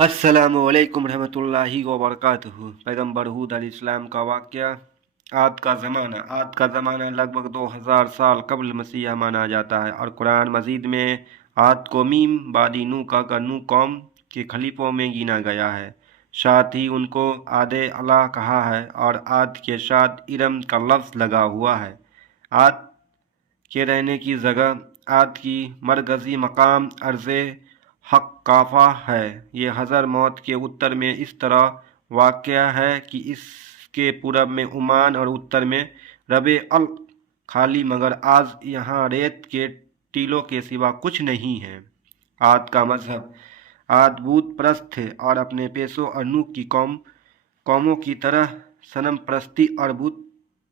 السلام علیکم رحمۃ اللہ وبرکاتہ۔ پیغمبر ہود علیہ السلام کا واقعہ۔ عاد کا زمانہ لگ بھگ 2000 سال قبل مسیح مانا جاتا ہے، اور قرآن مجید میں عاد کو میم بادی نو کا نو قوم کے خلیفوں میں گنا گیا ہے۔ ساتھ ہی ان کو عاد اللہ کہا ہے، اور عاد کے ساتھ ارم کا لفظ لگا ہوا ہے۔ عاد کے رہنے کی جگہ، عاد کی مرکزی مقام ارض حقافہ ہے۔ یہ حضر موت کے اتر میں اس طرح واقع ہے کہ اس کے پورب میں عمان اور اتر میں ربع الخالی، مگر آج یہاں ریت کے ٹیلوں کے سوا کچھ نہیں ہے۔ عاد کا مذہب۔ عاد بت پرست تھے اور اپنے پیشو اور نوح کی قوموں کی طرح صنم پرستی اور بت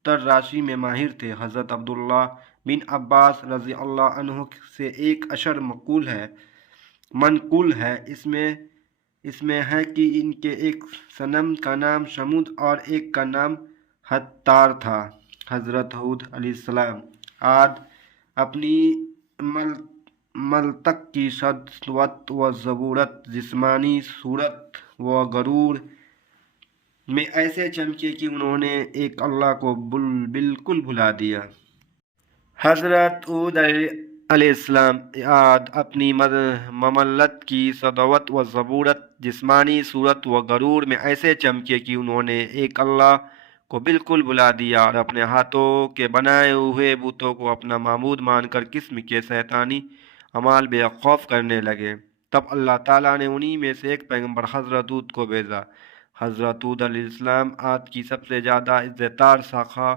تراشی میں ماہر تھے۔ حضرت عبداللہ بن عباس رضی اللہ عنہ سے ایک اثر منقول ہے۔ اس میں ہے کہ ان کے ایک صنم کا نام شمود اور ایک کا نام حتار تھا۔ حضرت ہود علیہ السلام۔ عاد اپنی ملتق کی سطوت و ضبورت، جسمانی صورت و غرور میں ایسے چمکے کہ انہوں نے ایک اللہ کو بالکل بھلا دیا۔ حضرت ہود علیہ السلام۔ عاد اپنی مملت کی سطوت و ضبورت، جسمانی صورت و غرور میں ایسے چمکے کہ انہوں نے ایک اللہ کو بالکل بھلا دیا، اور اپنے ہاتھوں کے بنائے ہوئے بتوں کو اپنا معبود مان کر قسم کے شیطانی اعمال بے خوف کرنے لگے۔ تب اللہ تعالیٰ نے انہی میں سے ایک پیغمبر حضرت ہود کو بھیجا۔ حضرت ہود علیہ السلام عاد کی سب سے زیادہ عزتدار شاخہ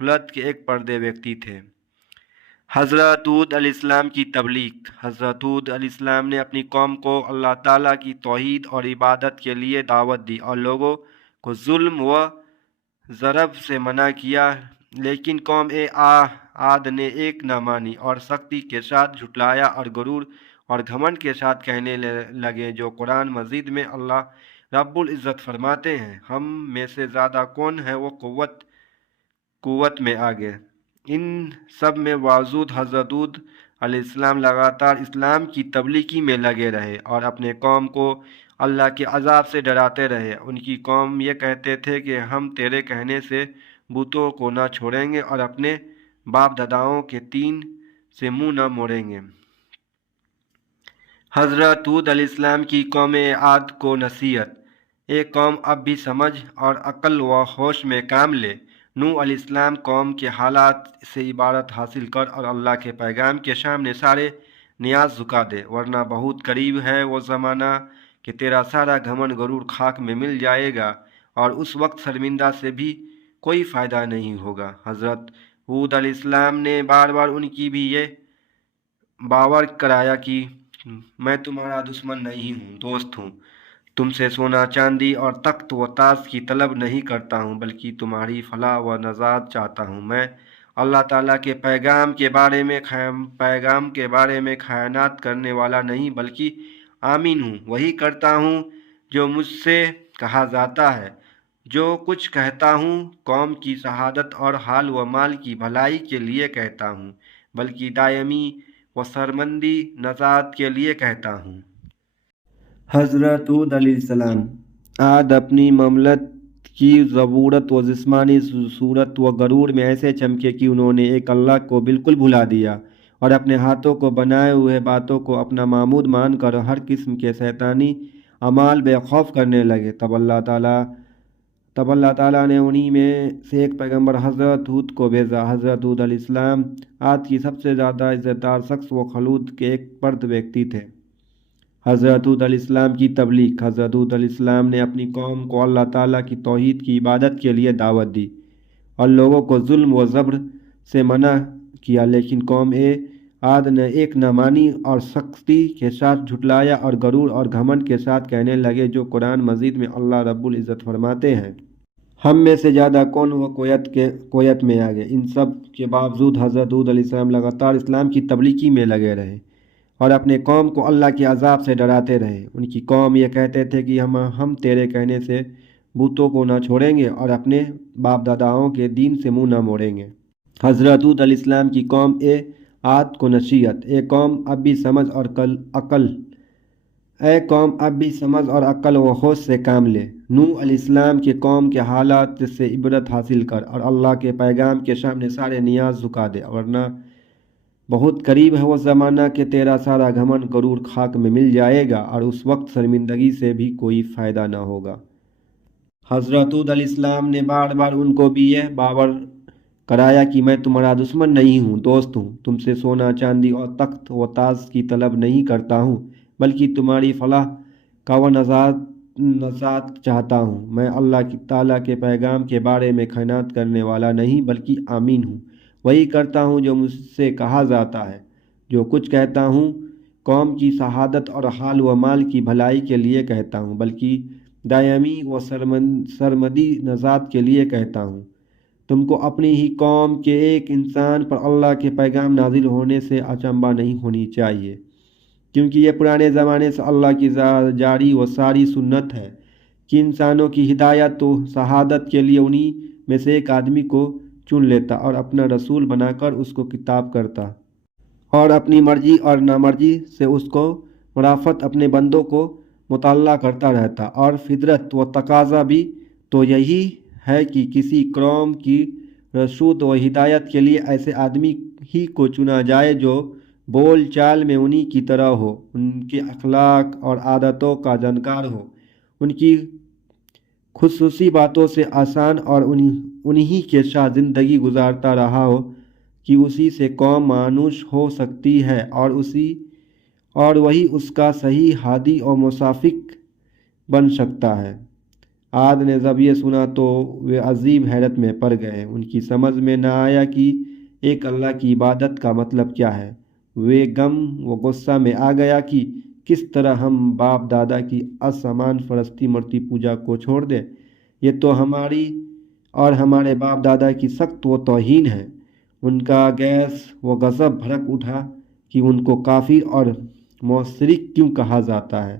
خلد کے ایک پردے ویکتی تھے۔ حضرت ہود علیہ السلام کی تبلیغ۔ حضرت ہود علیہ السلام نے اپنی قوم کو اللہ تعالیٰ کی توحید اور عبادت کے لیے دعوت دی اور لوگوں کو ظلم و ضرب سے منع کیا، لیکن قوم عاد نے ایک نہ مانی اور سختی کے ساتھ جھٹلایا اور غرور اور گھمنڈ کے ساتھ کہنے لگے، جو قرآن مجید میں اللہ رب العزت فرماتے ہیں، ہم میں سے زیادہ کون ہے وہ قوت میں آگے۔ ان سب میں باوجود حضرت ہود علیہ السلام لگاتار اسلام کی تبلیغ میں لگے رہے اور اپنے قوم کو اللہ کے عذاب سے ڈراتے رہے۔ ان کی قوم یہ کہتے تھے کہ ہم تیرے کہنے سے بتوں کو نہ چھوڑیں گے اور اپنے باپ داداؤں کے دین سے منہ نہ موڑیں گے۔ حضرت ہود علیہ السلام کی قوم عاد کو نصیحت۔ ایک قوم اب بھی سمجھ اور عقل و ہوش میں کام لے۔ نوح علیہ السلام قوم کے حالات سے عبرت حاصل کر اور اللہ کے پیغام کے سامنے سارے نیاز جھکا دے، ورنہ بہت قریب ہے وہ زمانہ کہ تیرا سارا گھمنڈ غرور خاک میں مل جائے گا، اور اس وقت شرمندہ سے بھی کوئی فائدہ نہیں ہوگا۔ حضرت ہود علیہ السلام نے بار بار ان کی بھی یہ باور کرایا کہ میں تمہارا دشمن نہیں ہوں، دوست ہوں۔ تم سے سونا چاندی اور تخت و تاج کی طلب نہیں کرتا ہوں، بلکہ تمہاری فلاح و نجات چاہتا ہوں۔ میں اللہ تعالیٰ کے پیغام کے بارے میں خیانت کرنے والا نہیں، بلکہ آمین ہوں، وہی کرتا ہوں جو مجھ سے کہا جاتا ہے۔ جو کچھ کہتا ہوں قوم کی سعادت اور حال و مال کی بھلائی کے لیے کہتا ہوں، بلکہ دائمی و سرمندی نجات کے لیے کہتا ہوں۔ حضرت ہود علیہ السلام۔ عاد اپنی مملت کی ضبورت و جسمانی صورت و غرور میں ایسے چمکے کہ انہوں نے ایک اللہ کو بالکل بھلا دیا اور اپنے ہاتھوں کو بنائے ہوئے باتوں کو اپنا معبود مان کر ہر قسم کے شیطانی اعمال بے خوف کرنے لگے۔ تب اللہ تعالیٰ نے انہی میں سے ایک پیغمبر حضرت ہود کو بھیجا۔ حضرت ہود علیہ السلام عاد کی سب سے زیادہ عزتدار شخص و خلود کے ایک پرد ویکتی تھے۔ حضرت ہود علیہ السلام کی تبلیغ۔ حضرت ہود علیہ السلام نے اپنی قوم کو اللہ تعالیٰ کی توحید کی عبادت کے لیے دعوت دی اور لوگوں کو ظلم و جبر سے منع کیا، لیکن قوم عاد نے ایک نہ مانی اور سختی کے ساتھ جھٹلایا اور غرور اور گھمنڈ کے ساتھ کہنے لگے، جو قرآن مجید میں اللہ رب العزت فرماتے ہیں، ہم میں سے زیادہ کون وہ قوت میں آگے۔ ان سب کے باوجود حضرت ہود علیہ السلام لگاتار اسلام کی تبلیغ میں لگے رہے اور اپنے قوم کو اللہ کے عذاب سے ڈراتے رہے۔ ان کی قوم یہ کہتے تھے کہ ہم تیرے کہنے سے بتوں کو نہ چھوڑیں گے اور اپنے باپ داداؤں کے دین سے منہ نہ موڑیں گے۔ حضرت ہود علیہ السلام کی قوم عاد کو نصیحت۔ ایک قوم اب بھی سمجھ اور عقل اے قوم اب بھی سمجھ اور عقل و ہوش سے کام لے، نوح علیہ السلام کے قوم کے حالات سے عبرت حاصل کر اور اللہ کے پیغام کے سامنے سارے نیاز جھکا دے، ورنہ بہت قریب ہے وہ زمانہ کہ تیرا سارا گھمنڈ غرور خاک میں مل جائے گا اور اس وقت شرمندگی سے بھی کوئی فائدہ نہ ہوگا۔ حضرت ہود علیہ السلام نے بار بار ان کو بھی یہ باور کرایا کہ میں تمہارا دشمن نہیں ہوں، دوست ہوں، تم سے سونا چاندی اور تخت و تاج کی طلب نہیں کرتا ہوں، بلکہ تمہاری فلاح کا و نجات چاہتا ہوں۔ میں اللہ تعالیٰ کے پیغام کے بارے میں خیانت کرنے والا نہیں بلکہ امین ہوں، وہی کرتا ہوں جو مجھ سے کہا جاتا ہے، جو کچھ کہتا ہوں قوم کی شہادت اور حال و مال کی بھلائی کے لیے کہتا ہوں، بلکہ دائمی و سرمدی نجات کے لیے کہتا ہوں۔ تم کو اپنی ہی قوم کے ایک انسان پر اللہ کے پیغام نازل ہونے سے اچنبھا نہیں ہونی چاہیے، کیونکہ یہ پرانے زمانے سے اللہ کی جاری و ساری سنت ہے کہ انسانوں کی ہدایت و شہادت کے لیے انہی میں سے ایک آدمی کو چن لیتا اور اپنا رسول بنا کر اس کو خطاب کرتا، اور اپنی مرضی اور نامرضی سے اس کو مرافت اپنے بندوں کو مطلع کرتا رہتا۔ اور فطرت و تقاضا بھی تو یہی ہے کہ کسی قوم کی رشد و ہدایت کے لیے ایسے آدمی ہی کو چنا جائے جو بول چال میں انہی کی طرح ہو، ان کے اخلاق اور عادتوں کا جانکار ہو، ان کی خصوصی باتوں سے آسان اور انہی کے ساتھ زندگی گزارتا رہا ہو کہ اسی سے قوم مانوس ہو سکتی ہے اور وہی اس کا صحیح ہادی اور مشفق بن سکتا ہے۔ عاد نے جب یہ سنا تو وہ عجیب حیرت میں پڑ گئے، ان کی سمجھ میں نہ آیا کہ ایک اللہ کی عبادت کا مطلب کیا ہے۔ وہ غم و غصہ میں آ گیا کہ کس طرح ہم باپ دادا کی آسمان پرستی مورتی پوجا کو چھوڑ دیں، یہ تو ہماری اور ہمارے باپ دادا کی سخت و توہین ہے۔ ان کا غیظ و غضب بھڑک اٹھا کہ ان کو کافر اور مشرک کیوں کہا جاتا ہے،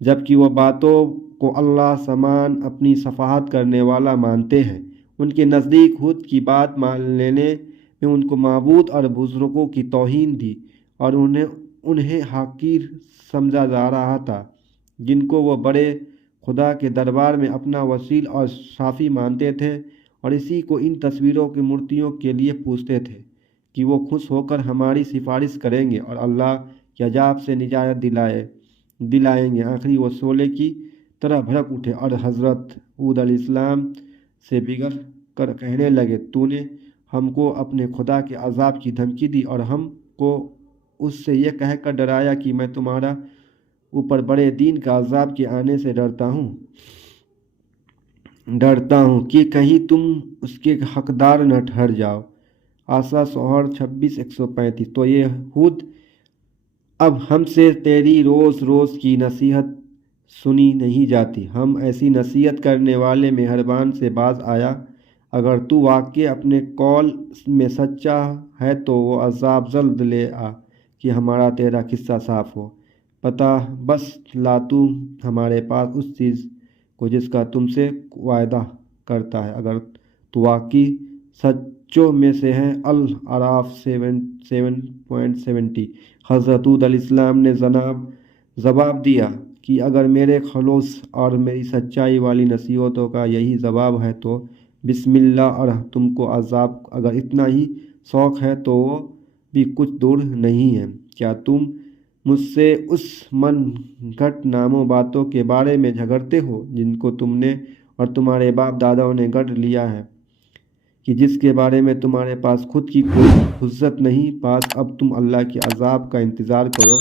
جبکہ وہ باتوں کو اللہ سمان اپنی شفاعت کرنے والا مانتے ہیں۔ ان کے نزدیک خود کی بات مان لینے میں ان کو معبود اور بزرگوں کی توہین تھی اور انہیں حقیر سمجھا جا رہا تھا، جن کو وہ بڑے خدا کے دربار میں اپنا وکیل اور شافی مانتے تھے، اور اسی کو ان تصویروں کی مورتیوں کے لیے پوجتے تھے کہ وہ خوش ہو کر ہماری سفارش کریں گے اور اللہ کے عذاب سے نجات دلائیں گے۔ آخری وہ شعلے کی طرح بھڑک اٹھے اور حضرت ہود علیہ السلام سے بگڑ کر کہنے لگے، تو نے ہم کو اپنے خدا کے عذاب کی دھمکی دی اور ہم کو اس سے یہ کہہ کر ڈرایا کہ میں تمہارا اوپر بڑے دین کا عذاب کے آنے سے ڈرتا ہوں کہ کہیں تم اس کے حقدار نہ ٹھہر جاؤ۔ آسا سوہر 26:135۔ تو یہ ہود اب ہم سے تیری روز روز کی نصیحت سنی نہیں جاتی، ہم ایسی نصیحت کرنے والے مہربان سے باز آیا، اگر تو واقعی اپنے قول میں سچا ہے تو وہ عذاب جلد لے آ کہ ہمارا تیرا قصہ صاف ہو، پتہ بس لا تو ہمارے پاس اس چیز کو جس کا تم سے وعدہ کرتا ہے، اگر تو واقعی سچوں میں سے ہے۔ الاعراف 7:70۔ حضرت ہود علیہ السلام نے جواب دیا کہ اگر میرے خلوص اور میری سچائی والی نصیحتوں کا یہی جواب ہے تو بسم اللہ، اور تم کو عذاب اگر اتنا ہی شوق ہے تو وہ بھی کچھ دور نہیں ہے۔ کیا تم مجھ سے اس من گھڑت ناموں باتوں کے بارے میں جھگڑتے ہو جن کو تم نے اور تمہارے باپ داداؤں نے گڑھ لیا ہے، کہ جس کے بارے میں تمہارے پاس خود کی کوئی حجت نہیں؟ پاس اب تم اللہ کے عذاب کا انتظار کرو،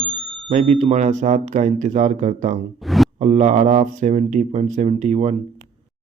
میں بھی تمہارا ساتھ کا انتظار کرتا ہوں۔ الاعراف 70:71۔